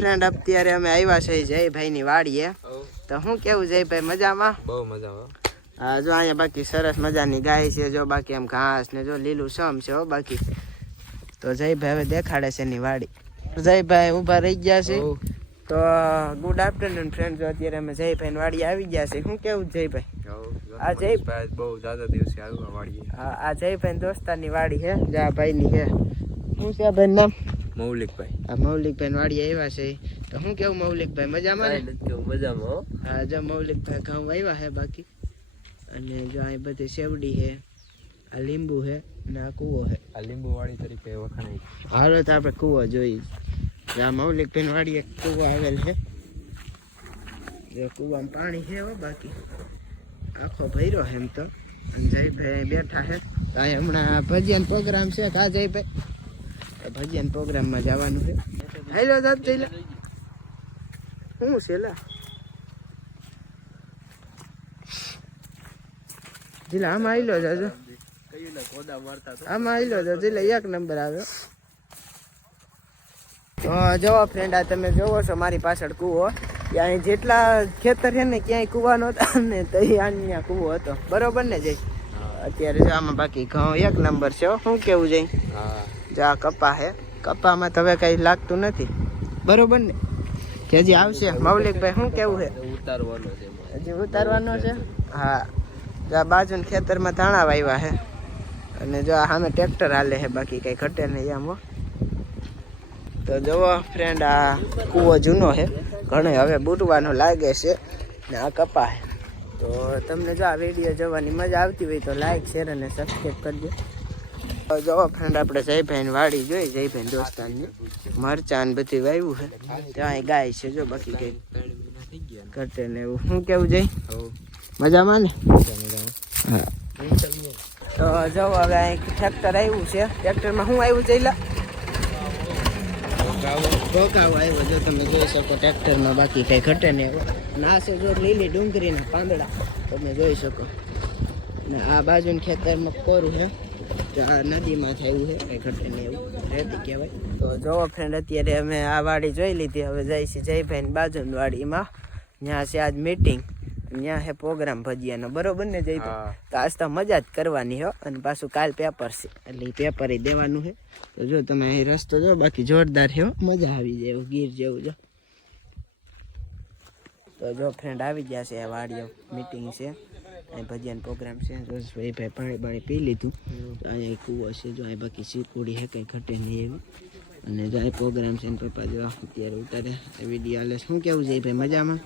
Friend અત્યારે અમે આવ્યા છે જયભાઈની વાડીએ. તો શું કેવું જયભાઈ, મજામાં? બહુ મજામાં. હા, જો અહીંયા બાકી સરસ મજાની ગાય છે, જો બાકી આમ ઘાસ ને જો લીલું સમ છે હો બાકી. તો જયભાઈ હવે દેખાડે છે એની વાડી. જયભાઈ ઊભા રહી ગયા છે. તો ગુડ આફ્ટરનૂન ફ્રેન્ડ, જો અત્યારે અમે જયભાઈની વાડી આવી ગયા છે. શું કેવું જયભાઈ? આ જયભાઈ બહુ જ્યાદા દિવસે આવ્યા વાડીએ. હા, આ જયભાઈ દોસ્તારની વાડી છે, જા ભાઈની છે. શું છે ભાઈ નામ? મૌલિકભાઈ. આ મૌલિકભાઈ વાડી આવ્યા છે. તો શું કેવું મૌલિકભાઈ, મજામાં ને? કેવું મજામાં? હા, જો મૌલિકભાઈ ઘઉં આવ્યા છે બાકી. અને જો અહીં બધી શેવડી છે, આ લીંબુ છે અને આ કૂવો છે. આ લીંબુ વાડી તરીકે વખણાય. હાલો તો આપણે કૂવો જોઈએ. આ મૌલિકભાઈ વાડી એક કૂવો આવેલ છે. જો કૂવામાં પાણી છે હો બાકી આખો ભર્યો છે એમ તો. અને જયભાઈ બેઠા છે. તો અહીં હમણાં ભજીયાનો પ્રોગ્રામ છે. કા જયભાઈ? ભજીયાના પ્રોગ્રામમાં જવાનું છે. હાલો દાદ જઈલા. શું છે લા? જીલા આમાં આવેલો જાજો. આમાં આવેલો જાજો જીલા, એક નંબર આવ્યો. તો જોવો ફ્રેન્ડ, આ તમે જોવો છો મારી પાછળ કૂવો. ત્યાં જેટલા ખેતર છે ને ક્યાંય કૂવા નહોતા ને તો અહીંયા કૂવો હતો. બરોબર ને જય? અત્યારે જો આમાં બાકી ઘઉં એક નંબર છે. શું કેવું જઈ? જો આ કપા છે, કપામાં તો હવે કઈ લાગતું નથી. બરોબર ને? કે હજી આવશે? મૌલિકભાઈ શું કેવું છે? ઉતારવાનો છે. હજી ઉતારવાનો છે? હા. જો આ બાજુના ખેતરમાં ધાણા વાવ્યા છે. અને જો આ સામે ટ્રેક્ટર હાલે છે, બાકી કઈ ઘટે નહીં આમ. તો જોવો ફ્રેન્ડ, આ કૂવો જૂનો છે, ઘણો હવે બૂટવાનો લાગે છે. ને આ કપા છે. તો તમને જો આ વિડીયો જોવાની મજા આવતી હોય તો લાઈક, શેર અને સબસ્ક્રાઈબ કરજો. જોવો ફ્રેન્ડ, આપણે જયભાઈની વાડી જોઈ, જયભાઈ દોસ્તારની મરચાં ને બધું વાવ્યું છે. ત્યાં ગાય છે જો, બાકી કઈ ઘટે ને એવું. શું કેવું જઈ? મજામાં ને? હા. તો જો હવે અહીં ટ્રેક્ટર આવ્યું છે. ટ્રેક્ટરમાં શું આવ્યું જઈલા? ભોગાવો આવ્યો, જો તમે જોઈ શકો ટ્રેક્ટરમાં. બાકી કઈ ઘટે ને એવું. ના છે જો લીલી ડુંગળીના પાંદડા તમે જોઈ શકો. ને આ બાજુના ખેતરમાં કોરું છે. તો આ નદીમાં થયું છે, કઈ ઘટે ને એવું, રેતી કહેવાય. તો જોવો ફ્રેન્ડ, અત્યારે અમે આ વાડી જોઈ લીધી. હવે જાય છે જયભાઈની બાજુની વાડીમાં. ત્યાં છે આજ મીટિંગ, ત્યાં છે પ્રોગ્રામ ભજીયાનો. બરોબર ને જયભાઈ? તો આજ તો મજા જ કરવાની હો. અને પાછું કાલ પેપર છે, એટલે એ પેપર દેવાનું છે. તો જો તમે અહીં રસ્તો જો, બાકી જોરદાર છે, મજા આવી જાય એવું, ગીર જેવું. જો તો જો ફ્રેન્ડ આવી ગયા છે આ વાડીઓ, મીટિંગ છે, અહીં ભજીયાનો પ્રોગ્રામ છે. જો ભાઈ પાણી પી લીધું. તો અહીંયા કૂવો છે, જો અહીં બાકી શીરકુડી છે, કંઈ ઘટે નહીં એવી. અને જો અહીં પ્રોગ્રામ છે ને પપ્પા જો અત્યારે ઉતારે વિડીયો હાલે. શું કેવું છે ભાઈ, મજામાં?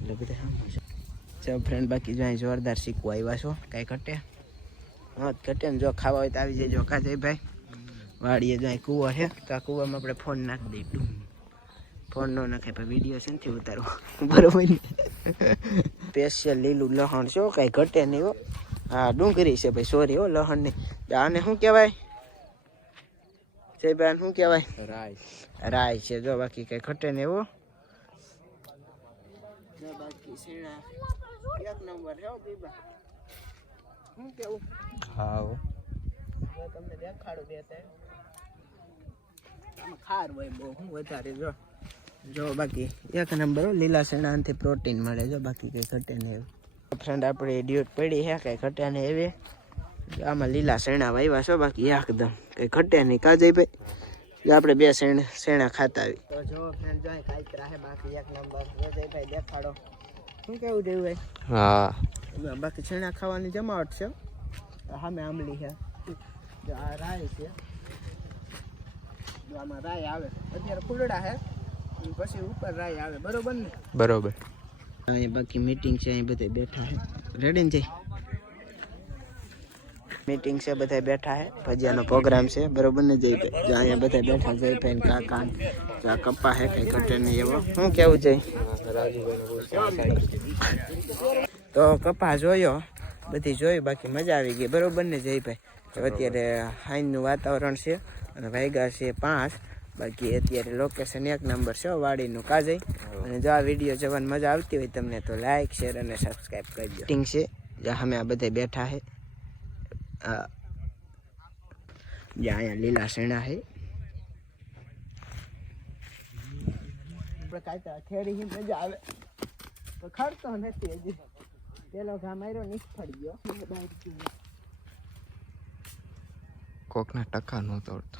એટલે બધા ચાલો ફ્રેન્ડ, બાકી જો અહીં જોરદાર શીખવા આવ્યા છો, કાંઈ ઘટે હા ઘટે ને. જો ખાવા હોય તો આવી જાય. જો ખા જાય ભાઈ વાડીએ. જો અહીં કૂવો છે, તો આ કૂવામાં આપણે ફોન નાખી દઈએ. ફોન ન નાખે પણ વિડીયો છે નથી ઉતારવો. બરોબર ને? સ્પેશિયલ લીલું લહણ છે, કાંઈ ઘટે નહીં હો. હા, ડુંગળી છે ભાઈ, સોરી હો, લહણ નહીં. આને શું કહેવાય જયભાઈ? શું કહેવાય? રાય. રાય છે જો, બાકી કંઈ ઘટે નહીં હો. બાકી શેણા એક નંબર છે બીબા. શું કેવું? હા, તમને દેખાડું બે ત્રણ. આમાં ખાર હોય બહુ, શું વધારે. જો બાકી એક નંબર, લીલા શેણાથી પ્રોટીન મળે. જો બાકી કંઈ ઘટે નહીં એવું. ફ્રેન્ડ, આપણી ડ્યુટ પડી છે, કંઈ ઘટે નહીં એવી. આમાં લીલા શેણા વાવ્યા છો, બાકી એકદમ કંઈ ઘટે નહીં. કા જયભાઈ? આપણે બે શેણા ખાતા આવી. તો જો ફ્રેન્ડ, જો કાંઈ છે, બાકી એક નંબર. જયભાઈ દેખાડો. શું કેવું જયભાઈ? હા, બાકી શેણા ખાવાની જમાવટ છે. સામે આંબલી છે. જો આ રાય છે. જો આમાં રાય આવે, અત્યારે ફૂલડા છે, પછી ઉપર રાય આવે. બરોબર ને? બરોબર. અહીં બાકી મીટિંગ છે, અહીં બધા બેઠા છે. રેડી ને જઈ? મીટિંગ છે, બધા બેઠા છે, ભજીયાનો પ્રોગ્રામ છે. બરોબર ને જયભાઈ? જો અહીંયા બધા બેઠા, જયભાઈ કાકા. જો આ કપા છે, કંઈ ઘટે નહીં એવો. શું કેવું જઈ? તો કપા જોયો, બધી જોયું, બાકી મજા આવી ગઈ. બરોબર ને જયભાઈ? તો અત્યારે હાઈનું વાતાવરણ છે અને વાગ્યા છે 5. બાકી અત્યારે લોકેશન એક નંબર છે વાડીનું. કાજઈ. અને જો આ વિડીયો જોવાની મજા આવતી હોય તમને તો લાઈક, શેર અને સબસ્ક્રાઈબ કરજો. મીટિંગ છે, જ્યાં અમે આ બધા બેઠા છે. જ્યાં અહીંયા લીલા શેણા છે. આપણે કાંઈ ખેડી મજા આવે તો ખડતો નથી હજી પેલો ઘા માર્યો નિષ્ફળ ગયો કોકના ટકા નો તોડતો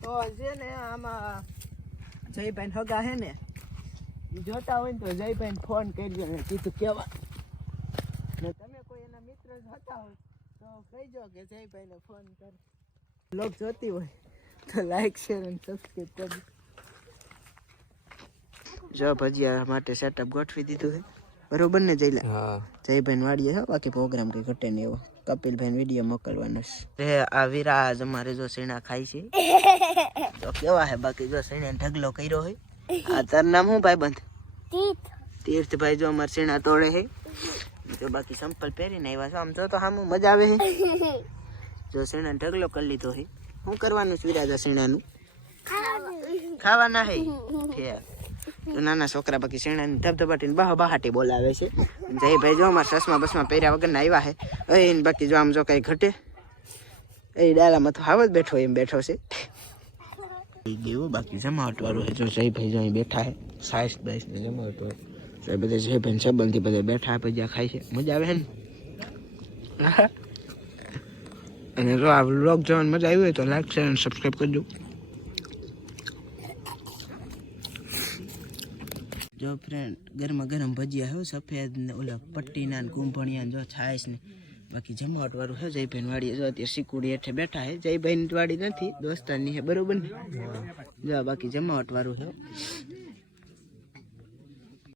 તો છે ને આમાં જયભાઈ હગા હે ને ઈ જોતા હોય ને તો જયભાઈ ફોન કરજો ને કીધું કેવા ને તમે કોઈ એના મિત્ર જોતા હોય તો કહીજો કે જયભાઈને ફોન કર લોક જોતી હોય તો લાઈક શેર અને સબસ્ક્રાઇબ કરજો જો ભજીયા માટે સેટઅપ ગોઠવી દીધું છે બરોબર ને જયલા હા જયભાઈ વાડીએ છે બાકી પ્રોગ્રામ કઈ ઘટે નહીં એવો કપિલભાઈ વિડીયો મોકલવાનો છે આ વિરાજ અમારે જો સીણા ખાય છે તો કેવા હે બાકી જો સીણા ઢગલો કર્યો હોય આ તાર નામ શું ભાઈ બંધ તીર્થભાઈ જો અમારે સીણા તોડે છે જો બાકી સંપલ પહેરીને આવ્યા છો આમ જો તો સામું મજા આવે છે જો સીણા ઢગલો કરી લીધો છે શું કરવાનું છે વિરાજ સીણાનું ખાવાના હે તો નાના છોકરા બાકી શેણાની ધબધબાટીને બહાટી બોલાવે છે જયભાઈ જો અમારા ચશ્મા બસમાં પહેર્યા વગરના આવ્યા છે એને બાકી જો આમ જો કઈ ઘટે એ ડાલામાં તો હાવ જ બેઠો એમ બેઠો છે ગયું બાકી જમાવટ વાળું છે જો જયભાઈ જો અહીં બેઠા છે સાઈસ બાઈસ ને જમાવટ વાળું તો એ બધા જયભાઈ સંબંધી બધા બેઠા ભજીયા ખાય છે મજા આવે ને અને જો આ વ્લોગ જોવાની મજા આવી હોય તો લાઈક શેર અને સબસ્ક્રાઈબ કરજો જો ફ્રેન્ડ ગરમા ગરમ ભજીયા હે સફેદ ને ઓલા પટ્ટીના ને કુંભણિયા જો છાશ ને બાકી જમાવટ વાળું હે જયભાઈ વાડી જો અત્યારે સિકુડી હેઠે બેઠા હે જયભાઈ વાડી નથી દોસ્તારની હે બરોબર ને જો બાકી જમાવટ વાળું હે